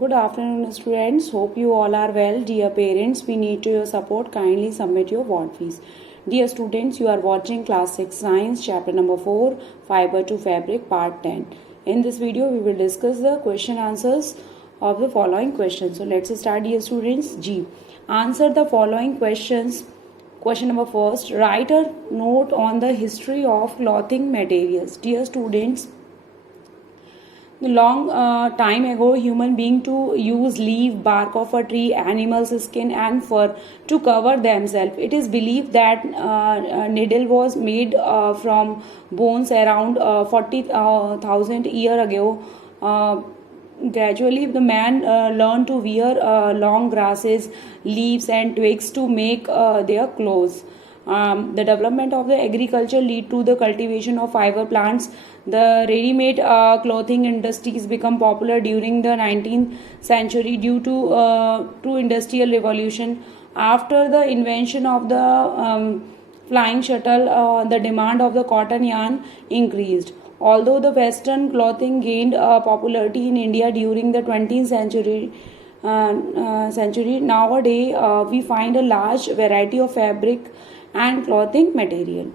Good afternoon, students. Hope you all are well. Dear parents, we need your support. Kindly submit your ward fees. Dear students, you are watching Class 6 Science, Chapter number 4, Fiber to Fabric, Part 10. In this video, we will discuss the question answers of the following questions. So, let's start, dear students. G. Answer the following questions. Question number first. Write a note on the history of clothing materials. Dear students, long time ago, human being to use leaf, bark of a tree, animal's skin and fur to cover themselves. It is believed that needle was made from bones around 40,000 years ago. Gradually, the man learned to wear long grasses, leaves and twigs to make their clothes. The development of the agriculture lead to the cultivation of fiber plants. The ready-made clothing industries become popular during the 19th century due to industrial revolution. After the invention of the flying shuttle, the demand of the cotton yarn increased. Although the Western clothing gained popularity in India during the 20th century, nowadays we find a large variety of fabric and clothing material.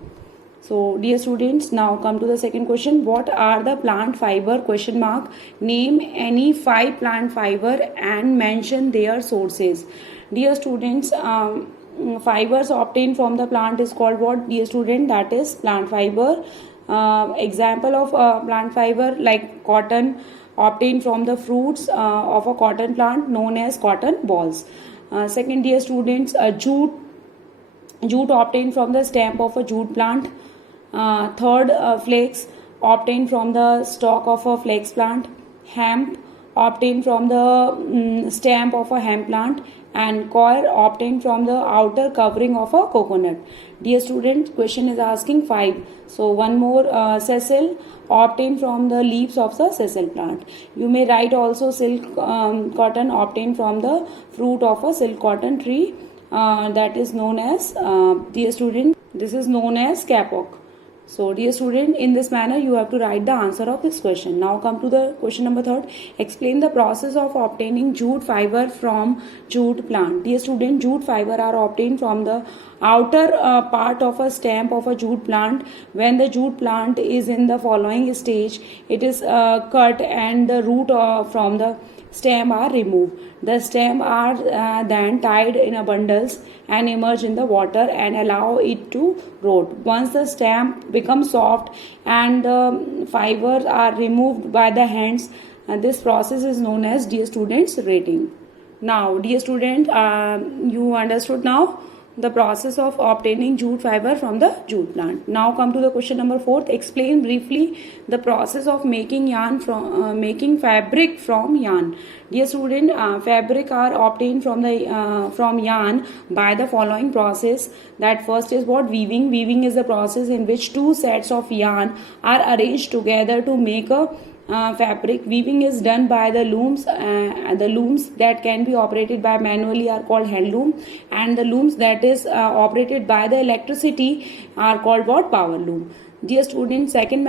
So, dear students, now come to the second question. What are the plant fiber? Question mark. Name any 5 plant fiber and mention their sources. Dear students, fibers obtained from the plant is called what? Dear student, that is plant fiber. Example of plant fiber like cotton obtained from the fruits of a cotton plant known as cotton balls. Second, dear students, jute obtained from the stem of a jute plant. Third, flax obtained from the stalk of a flax plant. Hemp obtained from the stem of a hemp plant. And coir obtained from the outer covering of a coconut. Dear student, question is asking 5. So one more, sessile obtained from the leaves of the sessile plant. You may write also silk cotton obtained from the fruit of a silk cotton tree. That is known as, dear student, this is known as kapok. So, dear student, in this manner you have to write the answer of this question. Now come to the question number 3. Explain the process of obtaining jute fiber from jute plant. Dear student, jute fiber are obtained from the outer part of a stem of a jute plant. When the jute plant is in the following stage, it is cut and the root from the stem are removed. The stem are then tied in a bundles and immerse in the water and allow it to rot. Once the stem becomes soft and the fibers are removed by the hands, this process is known as, dear students, rating. Now, dear student, you understood now the process of obtaining jute fiber from the jute plant. Now come to the question number 4. Explain briefly the process of making yarn from making fabric from yarn. Dear student, fabric are obtained from the from yarn by the following process. That first is what? Weaving. Weaving is the process in which 2 sets of yarn are arranged together to make a fabric. Weaving is done by the looms. The looms that can be operated by manually are called hand loom, and the looms that is operated by the electricity are called what? Power loom. Dear students, second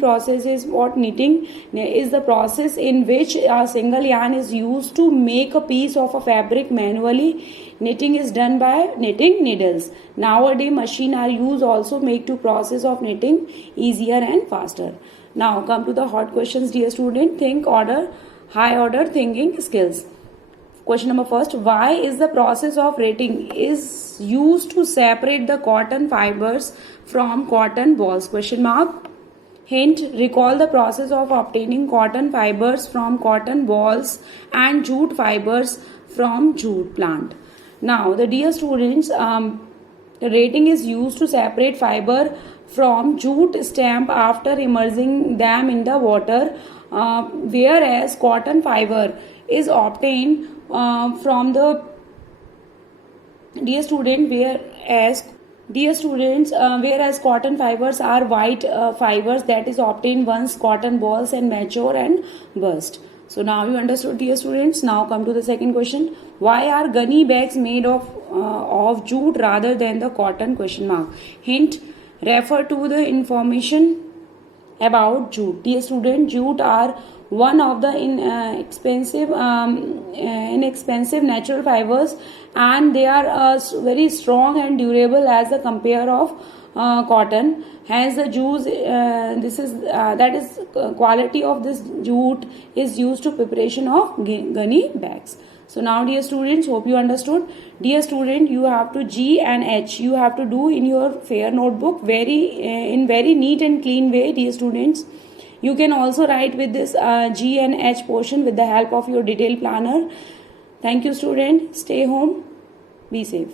process is what? Knitting is the process in which a single yarn is used to make a piece of a fabric manually. Knitting is done by knitting needles. Nowadays, machine are used also make to process of knitting easier and faster. Now come to the hot questions, dear student. High order thinking skills. Question number first. Why is the process of rating is used to separate the cotton fibers from cotton balls? Question mark. Hint. Recall the process of obtaining cotton fibers from cotton balls and jute fibers from jute plant. Now, the dear students, rating is used to separate fiber from jute stem after immersing them in the water, whereas cotton fiber is obtained from the, dear student, whereas cotton fibers are white fibers that is obtained once cotton balls and mature and burst. So now you understood, dear students. Now come to the second question. Why are gunny bags made of jute rather than the cotton? Question mark. Hint. Refer to the information about jute. Dear student, jute are one of the inexpensive natural fibers, and they are very strong and durable as the compare of cotton. Hence the juice, quality of this jute is used to preparation of gunny bags. So now dear students, hope you understood. Dear student, you have to G and H you have to do in your fair notebook in very neat and clean way, dear students. You can also write with this G and H portion with the help of your detailed planner. Thank you student. Stay home. Be safe.